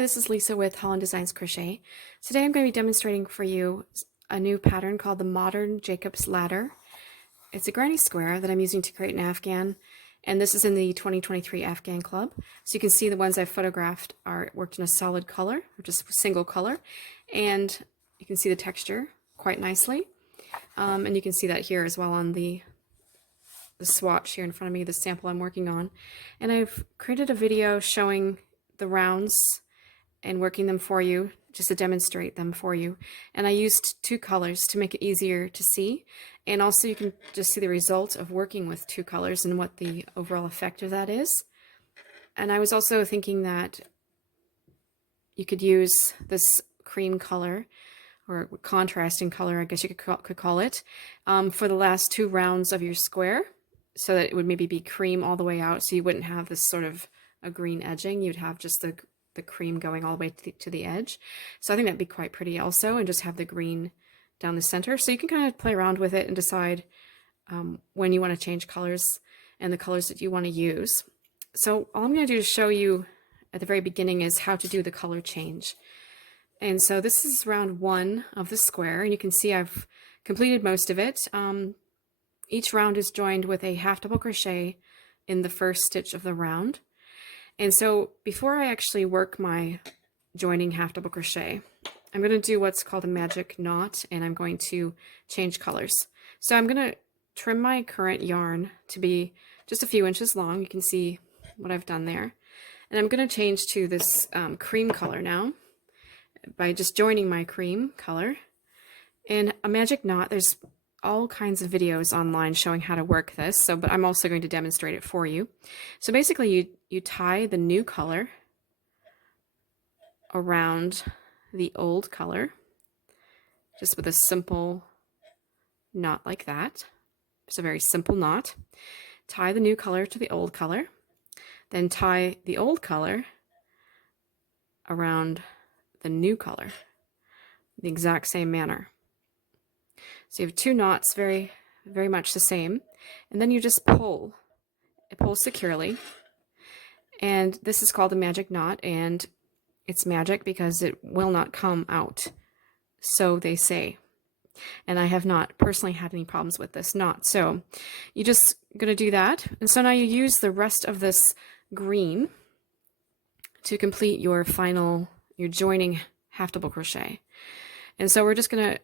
Hi, this is Lisa with Holland Designs Crochet. Today I'm going to be demonstrating for you a new pattern called the Modern Jacob's Ladder. It's a granny square that I'm using to create an Afghan, and this is in the 2023 Afghan Club. So you can see the ones I've photographed are worked in a solid color, or just a single color, and you can see the texture quite nicely. And you can see that here as well on the swatch here in front of me, the sample I'm working on. And I've created a video showing the rounds and working them for you, just to demonstrate them for you. And I used two colors to make it easier to see, and also you can just see the result of working with two colors and what the overall effect of that is. And I was also thinking that you could use this cream color, or contrasting color, I guess you could call it, for the last two rounds of your square, so that it would maybe be cream all the way out, so you wouldn't have this sort of a green edging. You'd have just the cream going all the way to the edge. So I think that'd be quite pretty also, and just have the green down the center. So you can kind of play around with it and decide when you want to change colors and the colors that you want to use. So all I'm going to do to show you at the very beginning is how to do the color change. And so this is round one of the square, and you can see I've completed most of it. Each round is joined with a half double crochet in the first stitch of the round. And so before I actually work my joining half double crochet, I'm going to do what's called a magic knot, and I'm going to change colors. So I'm going to trim my current yarn to be just a few inches long. You can see what I've done there. And I'm going to change to this cream color now by just joining my cream color. And a magic knot, there's all kinds of videos online showing how to work this, but I'm also going to demonstrate it for you. So basically you tie the new color around the old color, just with a simple knot like that. It's a very simple knot. Tie the new color to the old color, then tie the old color around the new color, the exact same manner. So you have two knots, very much the same, and then you just pull. It pulls securely, and this is called a magic knot, and it's magic because it will not come out, so they say. And I have not personally had any problems with this knot. So you're just gonna do that, and so now you use the rest of this green to complete your joining half double crochet. And so we're just gonna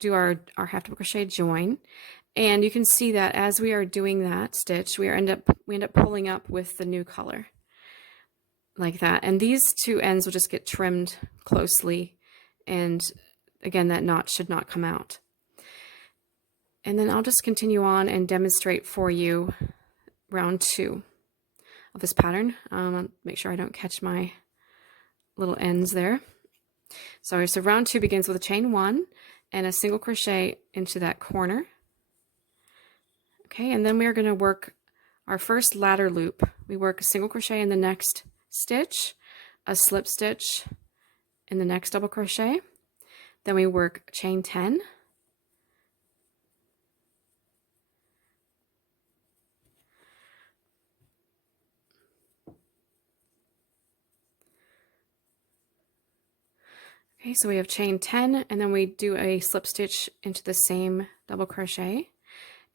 do our half double crochet join, and you can see that as we are doing that stitch, we end up pulling up with the new color like that, and these two ends will just get trimmed closely, and again that knot should not come out. And then I'll just continue on and demonstrate for you round two of this pattern. Make sure I don't catch my little ends there. So round two begins with a chain one and a single crochet into that corner. Okay, and then we are going to work our first ladder loop. We work a single crochet in the next stitch, a slip stitch in the next double crochet, then we work chain 10, okay, so we have chain 10, and then we do a slip stitch into the same double crochet,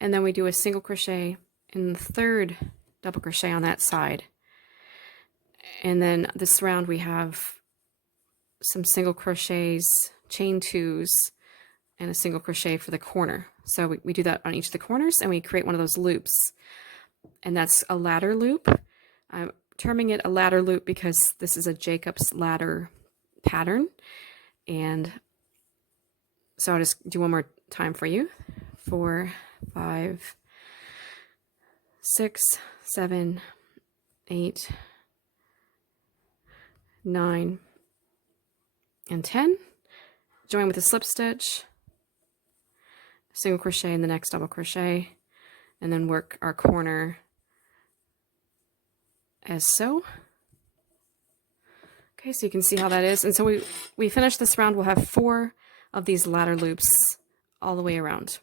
and then we do a single crochet in the third double crochet on that side. And then this round we have some single crochets, chain twos, and a single crochet for the corner. So we do that on each of the corners, and we create one of those loops, and that's a ladder loop. I'm terming it a ladder loop because this is a Jacob's ladder pattern. And so I'll just do one more time for you. 4, 5, 6, 7, 8, 9, and 10. Join with a slip stitch, single crochet in the next double crochet, and then work our corner as so. Okay, so you can see how that is. And so we finish this round, we'll have 4 of these ladder loops all the way around.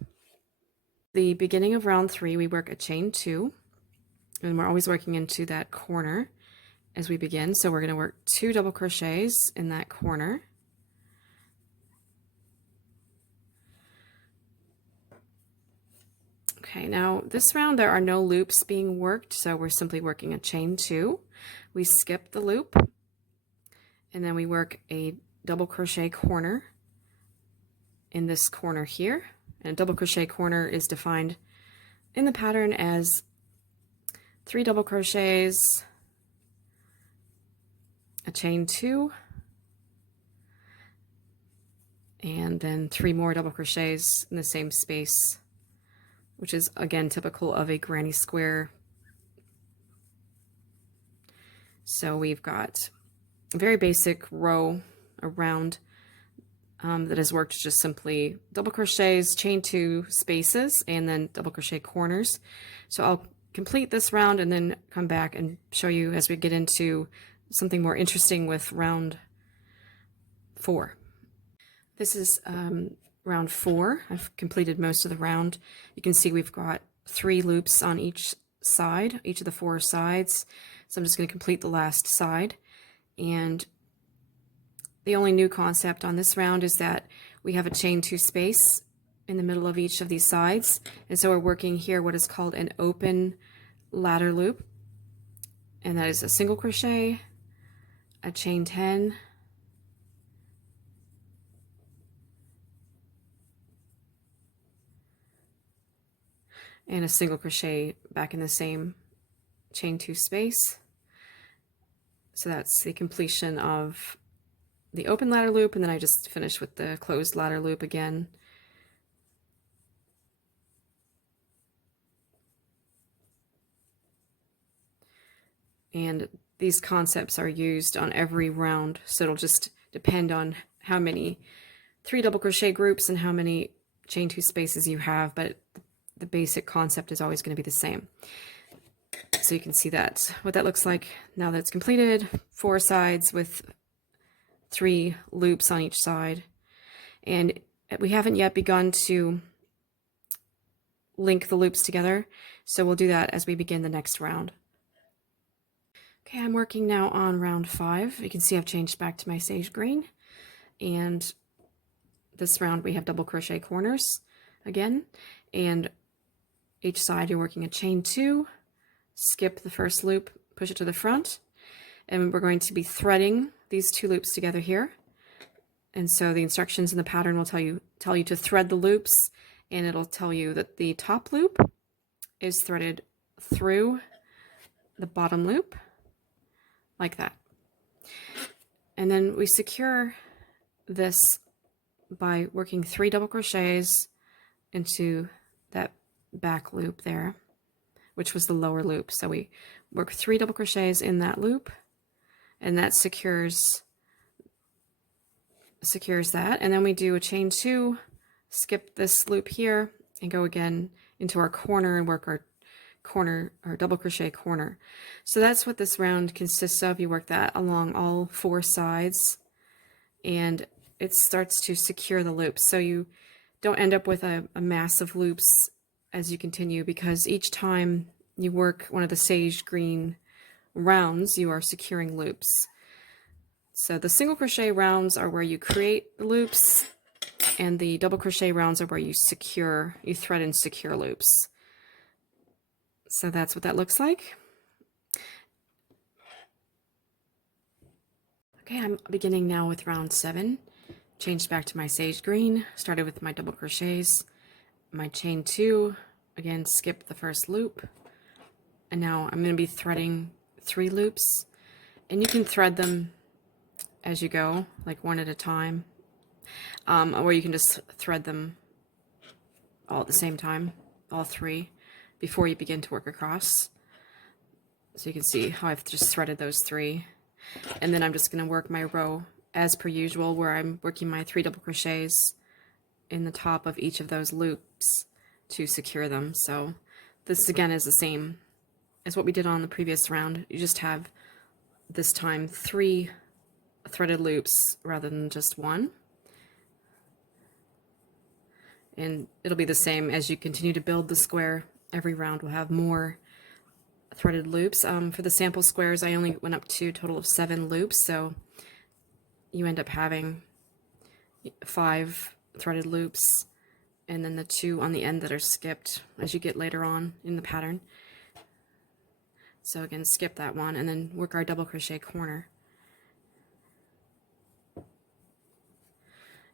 The beginning of round 3, we work a chain 2, and we're always working into that corner. as we begin. So we're going to work 2 double crochets in that corner. Okay, now this round there are no loops being worked, so we're simply working a chain 2. We skip the loop, and then we work a double crochet corner in this corner here. And a double crochet corner is defined in the pattern as 3 double crochets, a chain 2, and then 3 more double crochets in the same space, which is again typical of a granny square. So we've got a very basic row around that has worked just simply double crochets, chain 2 spaces, and then double crochet corners. So I'll complete this round and then come back and show you as we get into something more interesting with round 4. This is round 4. I've completed most of the round. You can see we've got 3 loops on each side, each of the 4 sides. So I'm just going to complete the last side. And the only new concept on this round is that we have a chain 2 space in the middle of each of these sides. And so we're working here what is called an open ladder loop. And that is a single crochet, a chain 10, and a single crochet back in the same chain 2 space. So that's the completion of the open ladder loop, and then I just finished with the closed ladder loop again. And these concepts are used on every round, so it'll just depend on how many 3 double crochet groups and how many chain 2 spaces you have, but the basic concept is always going to be the same. So you can see that what that looks like now that it's completed. 4 sides with 3 loops on each side, and we haven't yet begun to link the loops together, so we'll do that as we begin the next round. Okay, I'm working now on round 5. You can see I've changed back to my sage green, and this round we have double crochet corners again, and each side you're working a chain 2, skip the first loop, push it to the front, and we're going to be threading these 2 loops together here. And so the instructions in the pattern will tell you to thread the loops, and it'll tell you that the top loop is threaded through the bottom loop like that. And then we secure this by working 3 double crochets into that back loop there, which was the lower loop. So we work 3 double crochets in that loop, and that secures that. And then we do a chain 2, skip this loop here, and go again into our corner and work our corner, or double crochet corner. So that's what this round consists of. You work that along all 4 sides, and it starts to secure the loops, so you don't end up with a mass of loops as you continue, because each time you work one of the sage green rounds, you are securing loops. So the single crochet rounds are where you create the loops, and the double crochet rounds are where you thread and secure loops. So that's what that looks like. Okay, I'm beginning now with round 7. Changed back to my sage green, started with my double crochets, my chain 2, again skip the first loop, and now I'm going to be threading 3 loops, and you can thread them as you go, like one at a time, or you can just thread them all at the same time, all 3, before you begin to work across. So you can see how I've just threaded those 3, and then I'm just going to work my row as per usual, where I'm working my 3 double crochets in the top of each of those loops to secure them. So this again is the same as what we did on the previous round. You just have this time 3 threaded loops rather than just 1. And it'll be the same as you continue to build the square. Every round will have more threaded loops. For the sample squares, I only went up to a total of 7 loops, so you end up having 5 threaded loops, and then the 2 on the end that are skipped as you get later on in the pattern. So again, skip that one and then work our double crochet corner.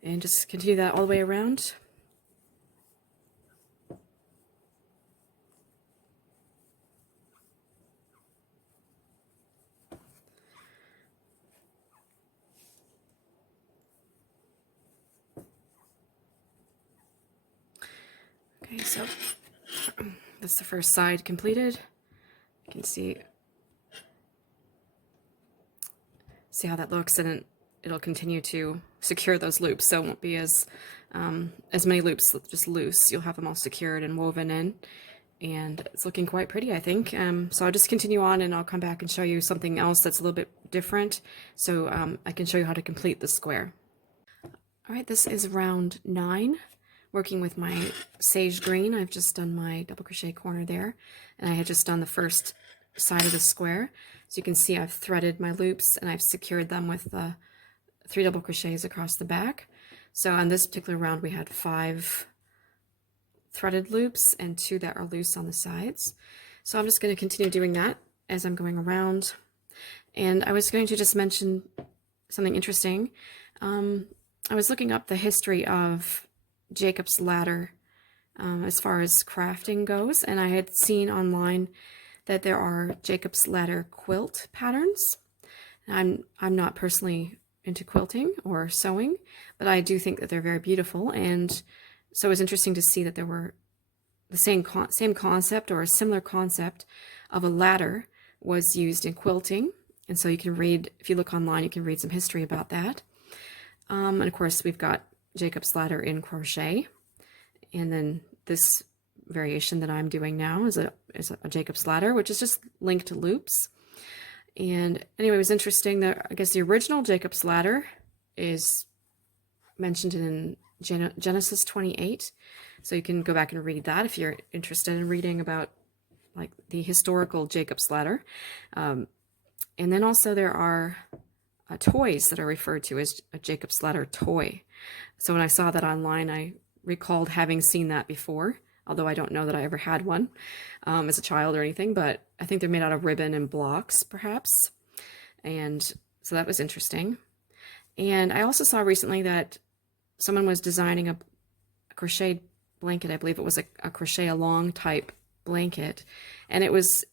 And just continue that all the way around. Okay, so that's the first side completed. You can see how that looks, and it'll continue to secure those loops, so it won't be as many loops just loose. You'll have them all secured and woven in, and it's looking quite pretty, I think. So I'll just continue on, and I'll come back and show you something else that's a little bit different, so I can show you how to complete the square. All right, this is round 9. Working with my sage green. I've just done my double crochet corner there, and I had just done the first side of the square. So you can see I've threaded my loops and I've secured them with 3 double crochets across the back. So on this particular round we had 5 threaded loops and 2 that are loose on the sides. So I'm just going to continue doing that as I'm going around. And I was going to just mention something interesting. I was looking up the history of Jacob's ladder as far as crafting goes, and I had seen online that there are Jacob's ladder quilt patterns. I'm not personally into quilting or sewing, but I do think that they're very beautiful, and so it was interesting to see that there were the same concept or a similar concept of a ladder was used in quilting. And so you can read, if you look online, you can read some history about that. And of course we've got Jacob's ladder in crochet, and then this variation that I'm doing now is a Jacob's ladder, which is just linked loops. And anyway, it was interesting that I guess the original Jacob's ladder is mentioned in Genesis 28, so you can go back and read that if you're interested in reading about like the historical Jacob's ladder. And then also there are toys that are referred to as a Jacob's ladder toy. So when I saw that online, I recalled having seen that before, although I don't know that I ever had one as a child or anything, but I think they're made out of ribbon and blocks, perhaps. And so that was interesting. And I also saw recently that someone was designing a crochet blanket. I believe it was a crochet along type blanket, and it was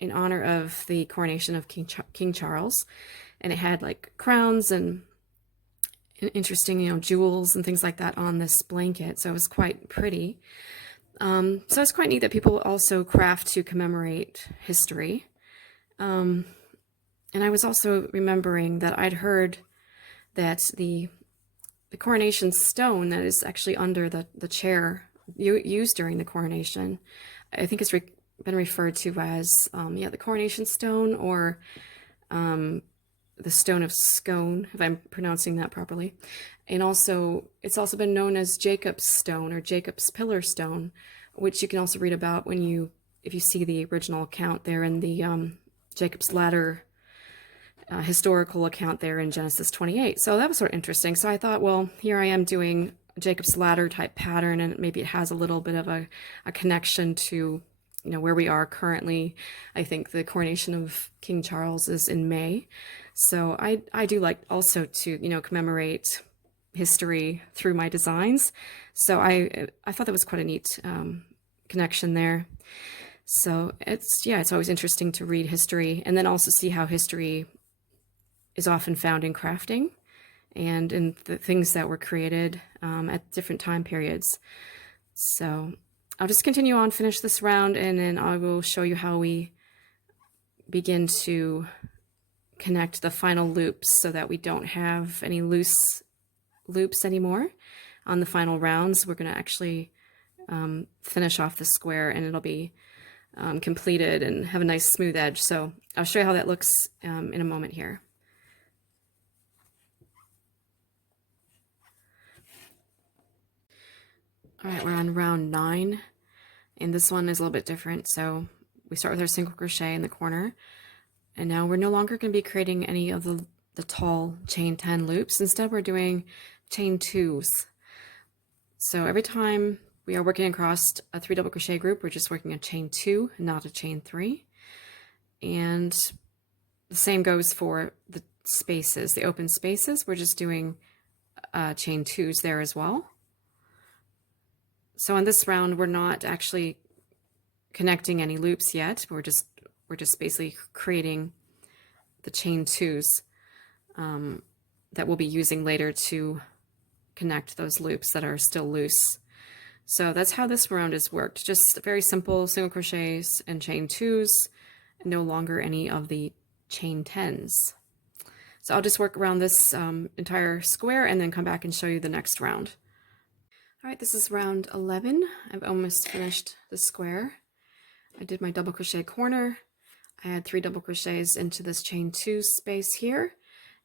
in honor of the coronation of King Charles, and it had like crowns and interesting, jewels and things like that on this blanket. So it was quite pretty. So it's quite neat that people also craft to commemorate history. And I was also remembering that I'd heard that the coronation stone that is actually under the chair used during the coronation, I think it's been referred to as the coronation stone, or the stone of scone, if I'm pronouncing that properly. And also, it's also been known as Jacob's stone or Jacob's pillar stone, which you can also read about if you see the original account there in the Jacob's ladder historical account there in Genesis 28. So that was sort of interesting. So I thought, well, here I am doing a Jacob's ladder type pattern, and maybe it has a little bit of a connection to where we are currently. I think the coronation of King Charles is in May. So I do like also to, commemorate history through my designs. So I thought that was quite a neat connection there. So it's always interesting to read history, and then also see how history is often found in crafting and in the things that were created at different time periods. So I'll just continue on, finish this round, and then I will show you how we begin to connect the final loops so that we don't have any loose loops anymore on the final rounds. We're going to actually finish off the square, and it'll be completed and have a nice smooth edge. So I'll show you how that looks in a moment here. All right, we're on round 9, and this one is a little bit different. So we start with our single crochet in the corner, and now we're no longer going to be creating any of the tall chain 10 loops. Instead, we're doing chain 2s. So every time we are working across a 3 double crochet group, we're just working a chain 2, not a chain 3. And the same goes for the spaces, the open spaces. We're just doing chain 2s there as well. So on this round, we're not actually connecting any loops yet. We're just basically creating the chain 2s that we'll be using later to connect those loops that are still loose. So that's how this round is worked. Just very simple single crochets and chain 2s, no longer any of the chain 10s. So I'll just work around this entire square and then come back and show you the next round. All right, this is round 11. I've almost finished the square. I did my double crochet corner. I had 3 double crochets into this chain 2 space here,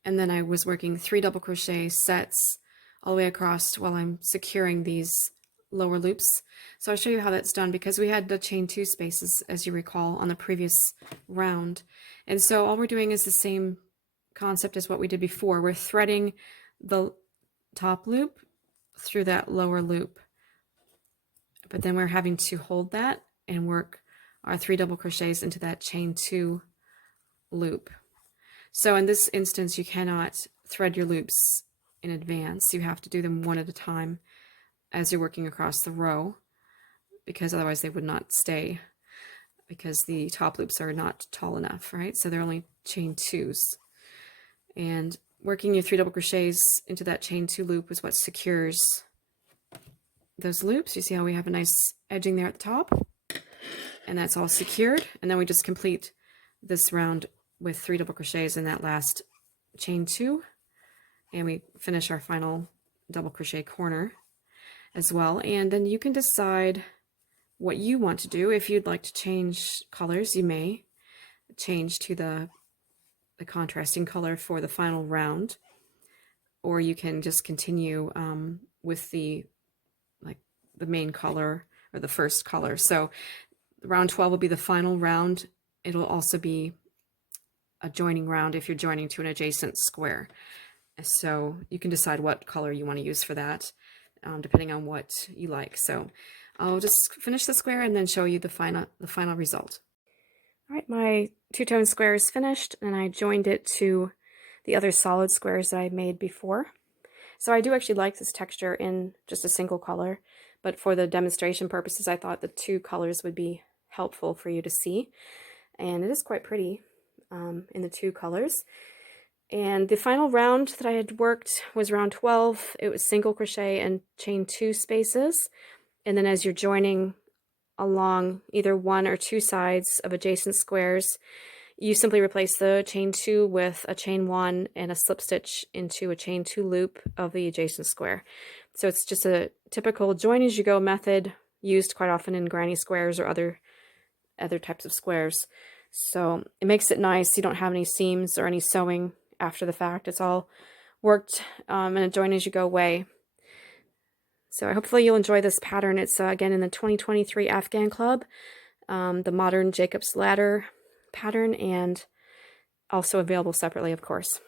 and then I was working 3 double crochet sets all the way across while I'm securing these lower loops. So I'll show you how that's done, because we had the chain 2 spaces, as you recall, on the previous round. And so all we're doing is the same concept as what we did before. We're threading the top loop through that lower loop, but then we're having to hold that and work our 3 double crochets into that chain 2 loop. So in this instance, you cannot thread your loops in advance. You have to do them one at a time as you're working across the row, because otherwise they would not stay, because the top loops are not tall enough, right? So they're only chain 2s. And working your 3 double crochets into that chain 2 loop is what secures those loops. You see how we have a nice edging there at the top, and that's all secured. And then we just complete this round with 3 double crochets in that last chain 2, and we finish our final double crochet corner as well. And then you can decide what you want to do. If you'd like to change colors, you may change to the contrasting color for the final round, or you can just continue with the main color or the first color. So round 12 will be the final round. It'll also be a joining round if you're joining to an adjacent square. So you can decide what color you want to use for that, depending on what you like. So I'll just finish the square and then show you the final result. All right, my two-tone square is finished, and I joined it to the other solid squares that I made before. So I do actually like this texture in just a single color, but for the demonstration purposes, I thought the 2 colors would be helpful for you to see. And it is quite pretty in the 2 colors. And the final round that I had worked was round 12. It was single crochet and chain 2 spaces. And then as you're joining along either 1 or 2 sides of adjacent squares, you simply replace the chain 2 with a chain 1 and a slip stitch into a chain 2 loop of the adjacent square. So it's just a typical join as you go method used quite often in granny squares or other types of squares. So it makes it nice. You don't have any seams or any sewing after the fact. It's all worked in a join as you go way. So hopefully you'll enjoy this pattern. It's again in the 2023 Afghan Club, the modern Jacob's Ladder pattern, and also available separately, of course.